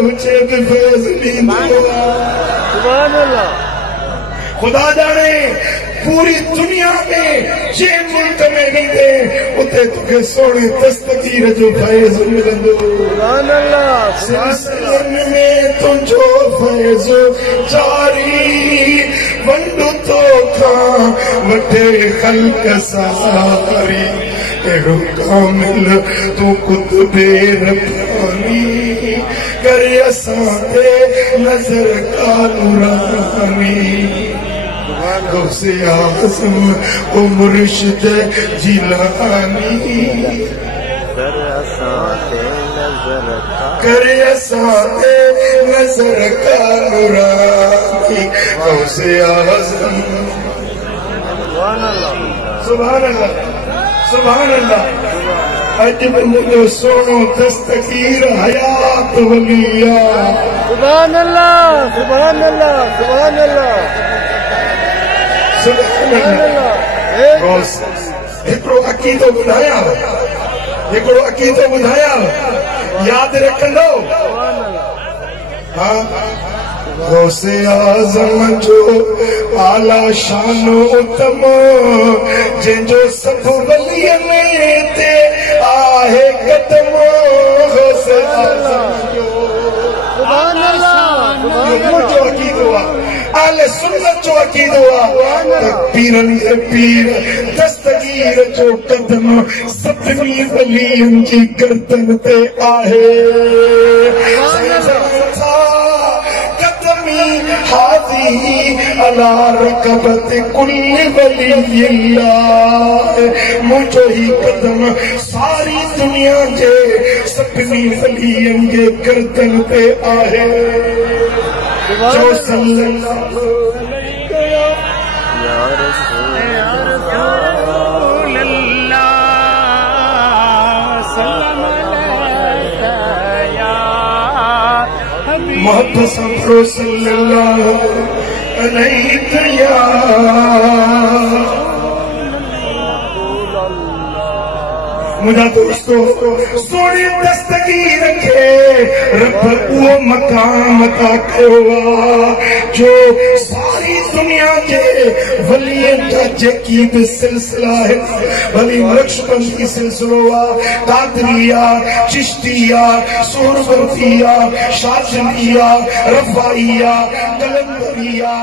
हुचेद फैज़ ॾींदो सुभान अल्लाह खुदा जाने पूरी दुनिया में जे मुल्क में वींदे उते तोखे सोने दस्तगीर जो फैज़ मिलंदो सुभान अल्लाह सिलसिलन में तुझो फैज़ जारी वंडो तो खां वठे खल्क सारी एड़ो कामिल तू कुतबे रब्बानी करे असां ते नज़र का नूरानी गौसे आज़म ओ मुर्शिद जिलानी करे असां ते नज़र का नूरानी गौसे आज़म सुभान अल्लाह सुभान अल्लाह अज मुझो सोनो दस्तगीर हयात वलिया सुभान अल्लाह सुभान अल्लाह सुभान अल्लाह सुभान अल्लाह हिकिड़ो अक़ीदो ॿुधाया यादि रखंदो हाँ गौसे आज़म जो आला शान उत्तम जंहिंजो सभु वलीअ में ते आहे क़दम गौसे आज़म जो सुभान अल्लाह मुंहिंजो अक़ीदो आहे आले सुन्नत जो अक़ीदो आहे पीरनि जे पीर दस्तगीर जो क़दम सभिनी वलीअनि जी गर्दन ते आहे हाज़ी अला रकबत कुल वलियल्लाह मुझो ही कदम सारी दुनिया जे सभिनी वलियनि जे गर्दन ते आहे जो सल्लल्लाहु या रसूल मोहब्बत सफरो सल्लल्लाहु अलैहि मुझा दोस्तों सोनी दस्तगीर के रब वो मकाम अता कयो जो सारी दुनिया के वलियन का जेकी भी सिलसिला है वली नक्शबंदी सिलसिलो कादरिया चिश्तिया सोहरवर्दिया शाज़लिया रफ़ाइया कलंदरिया